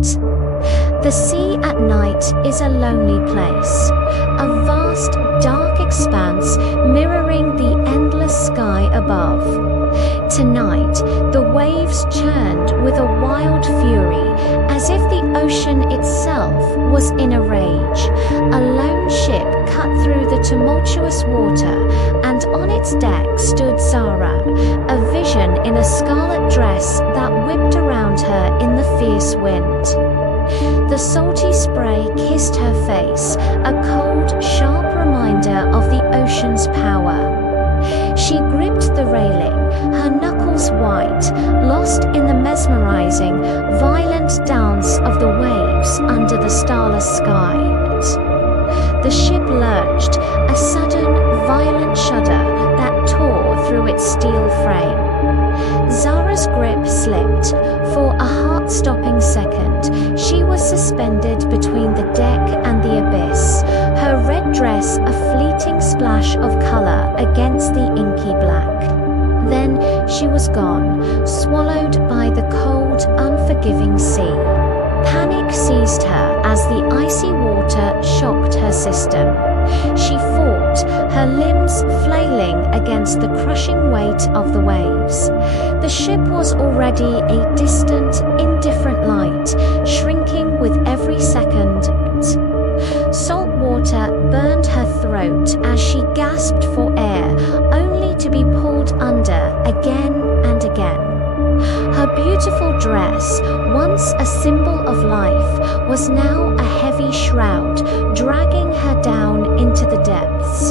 The sea at night is a lonely place, a vast, dark expanse mirroring the endless sky above. Tonight, the waves churned with a wild fury, as if the ocean itself was in a rage. A lone ship cut through the tumultuous water, and on its deck stood Zara, a vision in a scarlet dress that whipped around her in the fierce wind. The salty spray kissed her face, a cold, sharp reminder of the ocean's power. She gripped the railing, her knuckles white, lost in the mesmerizing, violent dance of the waves under the starless sky. The ship lurched, a sudden, violent shudder that tore through its steel frame. Zara's grip slipped. For a heart-stopping second, she was suspended between the deck and the abyss, her red dress a fleeting splash of color against the inky black. Then she was gone, swallowed by the cold, unforgiving sea. Panic seized her as the icy water shocked her system. She fought, her limbs flailing against the crushing weight of the waves. The ship was already a distant, indifferent light, shrinking with every second. Salt water burned her throat as she gasped for air, only to be pulled under again and again. Her beautiful dress, once a symbol of life, was now a heavy shroud, dragging her down into the depths.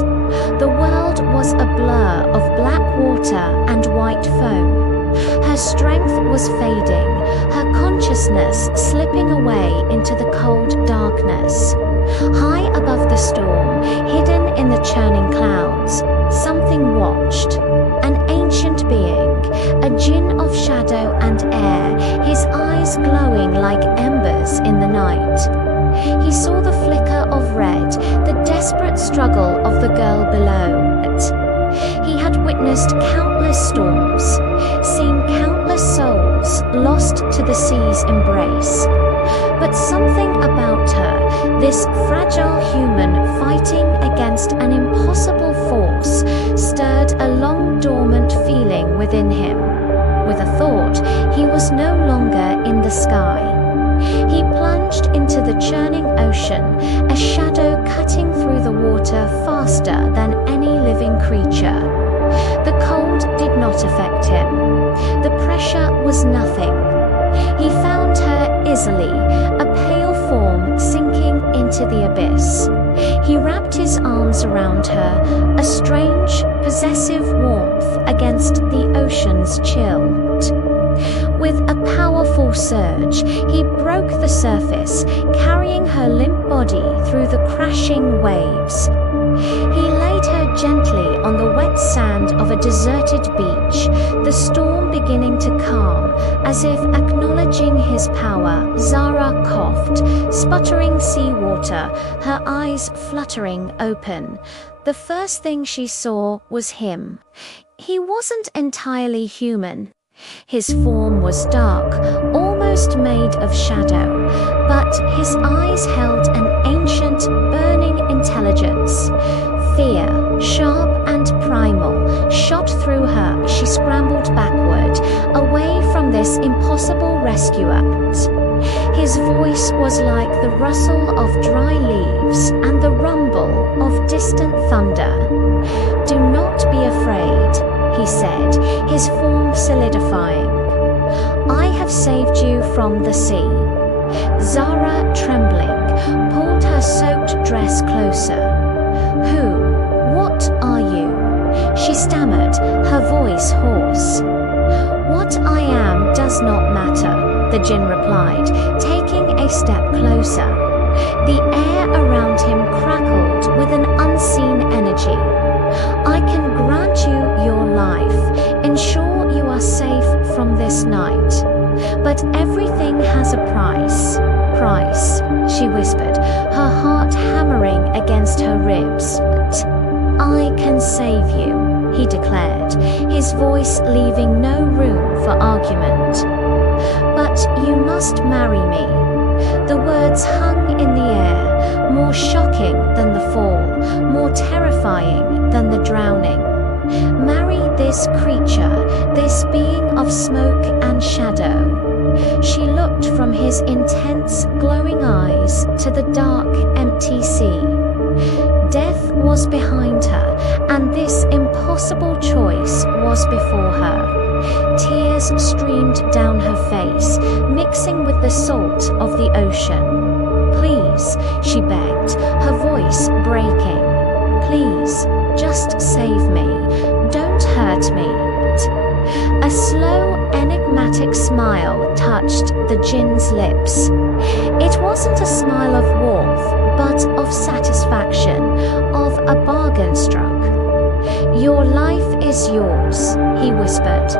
The world was a blur of black water and white foam. Her strength was fading, her consciousness slipping away into the cold darkness. High above the storm, hidden in the churning clouds, something watched. An ancient being, a Jinn of shadow and air, his eyes glowing like embers in the night. He saw the flicker of red, the desperate struggle of the girl below it. He had witnessed countless storms, seen countless souls lost to the sea's embrace. But something about her, this fragile human fighting against an impossible force, stirred a long-dormant feeling within him. With a thought, he was no longer in the sky. He plunged into the churning ocean, a shadow cutting through the water faster than any living creature. The cold did not affect him. The pressure was nothing. He found her easily, a pale form sinking into the abyss. He wrapped his arms around her, a strange, possessive warmth against the ocean's chill. With a powerful surge, he broke the surface, carrying her limp body through the crashing waves. He laid her gently on the wet sand of a deserted beach, the storm beginning to calm. As if acknowledging his power, Zara coughed, sputtering seawater, her eyes fluttering open. The first thing she saw was him. He wasn't entirely human. His form was dark, almost made of shadow, but his eyes held an ancient, burning intelligence. Fear, sharp and primal, shot through her. She scrambled backward, away from this impossible rescuer. His voice was like the rustle of dry leaves and the rumble of distant thunder. "Do not be afraid," he said, his form solidifying. "I have saved you from the sea." Zara, trembling, pulled her soaked dress closer. "Who? What are you?" she stammered, her voice hoarse. "What I am does not matter," the Jinn replied, taking a step closer. The air around him crackled with an unseen energy. "I can grant you your life, ensure you are safe from this night. But everything has a price." "Price," she whispered, her heart hammering against her ribs. "I can save you," he declared, his voice leaving no room for argument. "But you must marry me." hands hung in the air, more shocking than the fall, more terrifying than the drowning. Marry this creature, this being of smoke and shadow. She looked from his intense, glowing eyes to the dark, empty sea. Death was behind her, and this impossible choice was before her. Tears streamed down her face, mixing with the salt of the ocean. "Please," she begged, her voice breaking. "Please, just save me. Don't hurt me." A slow, enigmatic smile touched the Jinn's lips. It wasn't a smile of warmth, but of satisfaction, of a bargain struck. "Your life is yours," he whispered,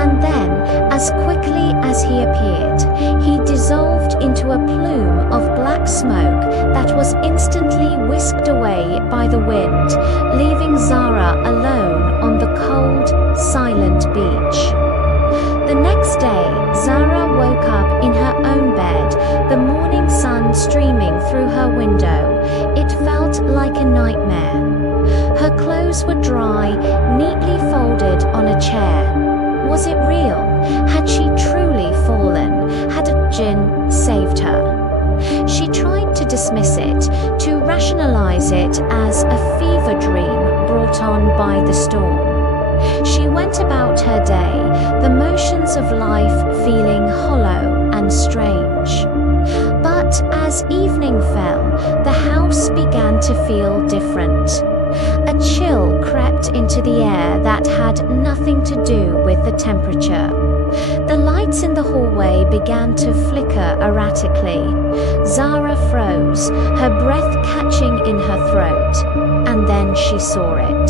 and then, as quickly as he appeared, he dissolved into a plume of black smoke that was instantly whisked away by the wind, leaving Zara alone on the cold, silent beach. The next day, Zara woke up in her own bed, the morning sun streaming through her window. It felt like a nightmare. Her clothes were dry, neatly folded on a chair. Was it real? Had she truly fallen? Had a Jinn saved her? She tried to dismiss it, to rationalize it as a fever dream brought on by the storm. She went about her day, the motions of life feeling hollow and strange. But as evening fell, the house began to feel different. A chill crept into the air that had nothing to do with the temperature. The lights in the hallway began to flicker erratically. Zara froze, her breath catching in her throat, and then she saw it.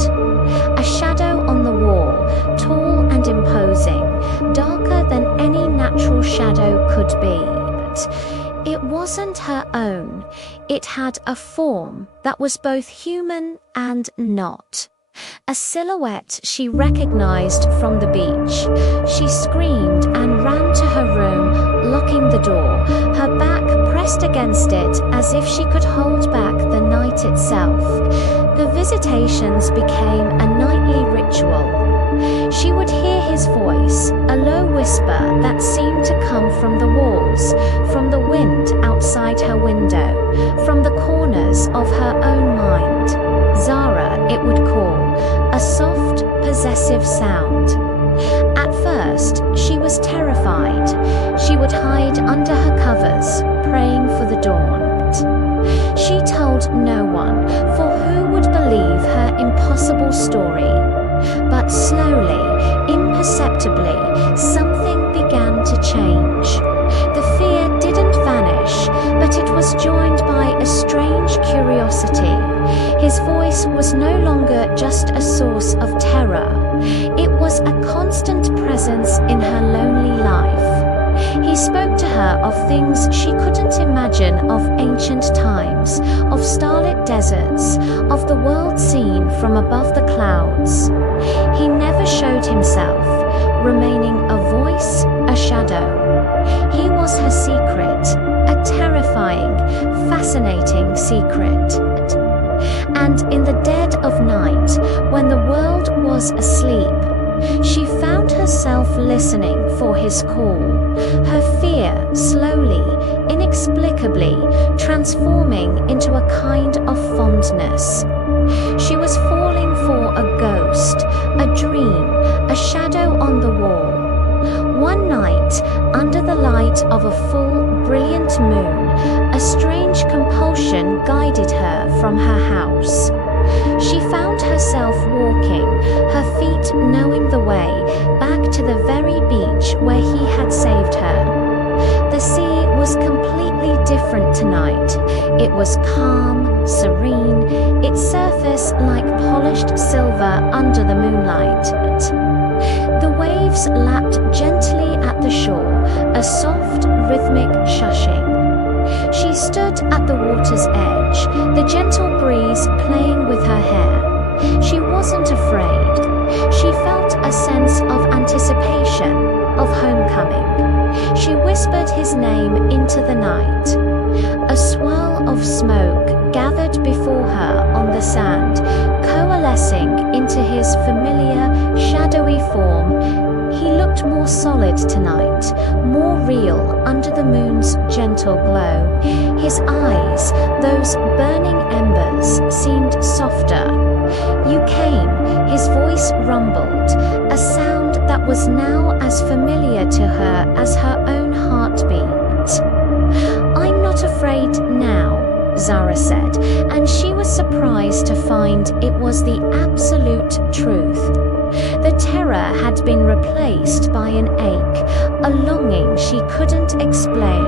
A shadow on the wall, tall and imposing, darker than any natural shadow could be. But it wasn't her own. It had a form that was both human and not. A silhouette she recognized from the beach. She screamed and ran to her room, locking the door, her back pressed against it as if she could hold back the night itself. The visitations became a nightly ritual. She would hear his voice, a low whisper that seemed to come from the walls, from the wind outside her window, from the corners of her own mind. Zara, it would call, a soft, possessive sound. At first, she was terrified. She would hide under her covers, praying for the dawn. She told no one, for who would believe her impossible story? But slowly, imperceptibly, something began to change. The fear didn't vanish, but it was joined by a strange curiosity. His voice was no longer just a source of terror. It was a constant presence in her lonely life. He spoke to her of things she couldn't imagine, of ancient times, of starlit deserts, of the world seen from above the clouds. He never showed himself, remaining a voice, a shadow. He was her secret, a terrifying, fascinating secret. And in the dead of night, when the world was asleep, she found herself listening for his call, her fear slowly, inexplicably transforming into a kind of fondness. She was falling for a ghost, a dream, a shadow on the wall. One night, under the light of a full, brilliant moon, a strange compulsion guided her from her house. She found herself walking, her feet knowing the way, back to the very beach where he had saved her. The sea was completely different tonight. It was calm, serene, its surface like polished silver under the moonlight. The waves lapped gently at the shore, a soft, rhythmic shushing. She stood at the water's edge, the gentle breeze playing with her hair. She wasn't afraid. She felt a sense of anticipation, of homecoming. She whispered his name into the night. A more solid tonight, more real under the moon's gentle glow. His eyes, those burning embers, seemed softer. You came, his voice rumbled, a sound that was now as familiar to her as her own heartbeat. "I'm not afraid now," Zara said, and she was surprised to find it was the absolute truth. The terror had been replaced by an ache, a longing she couldn't explain.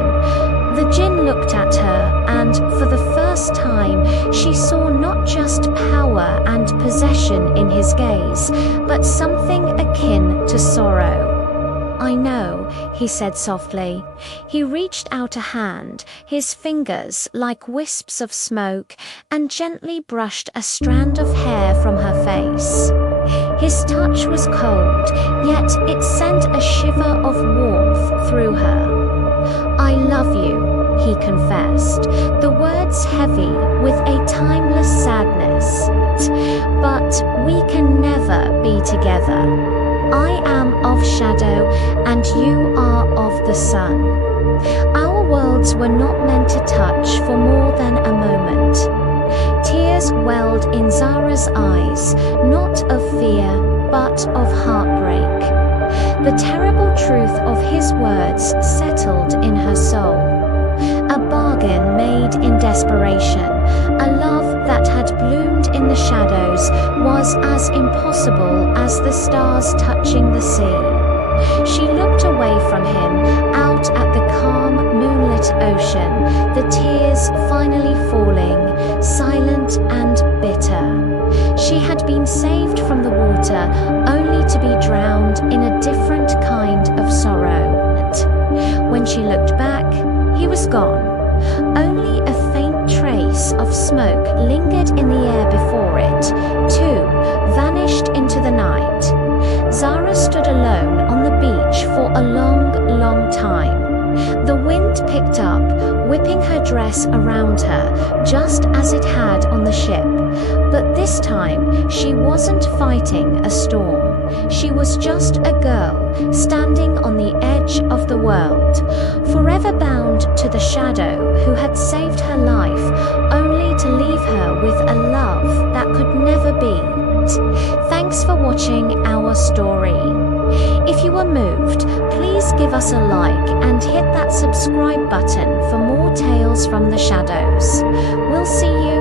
The Jinn looked at her, and for the first time, she saw not just power and possession in his gaze, but something akin to sorrow. "I know," he said softly. He reached out a hand, his fingers like wisps of smoke, and gently brushed a strand of hair from her face. His touch was cold, yet it sent a shiver of warmth through her. "I love you," he confessed, the words heavy with a timeless sadness. "But we can never be together. I am of shadow and you are of the sun. Our worlds were not meant to touch for more than a moment." Tears welled in Zara's eyes, not of fear, but of heartbreak. The terrible truth of his words settled in her soul. A bargain made in desperation, a love that had bloomed in the shadows was as impossible as the stars touching the sea. She looked away from him, out at the calm, moonlit ocean, the tears finally falling, silent and bitter. She had been saved from the water, only to be drowned in a different kind of sorrow. When she looked back, he was gone. Only a faint trace of smoke lingered in the air before it, too, vanished into the night. Zara stood alone on the beach for a long, long time. The wind picked up, whipping her dress around her, just as it had on the ship. But this time, she wasn't fighting a storm. She was just a girl, standing on the edge of the world, forever bound to the shadow who had saved her life, only to leave her with a love that could never be. Thanks for watching our story. If you were moved, please give us a like and hit that subscribe button for more tales from the shadows. We'll see you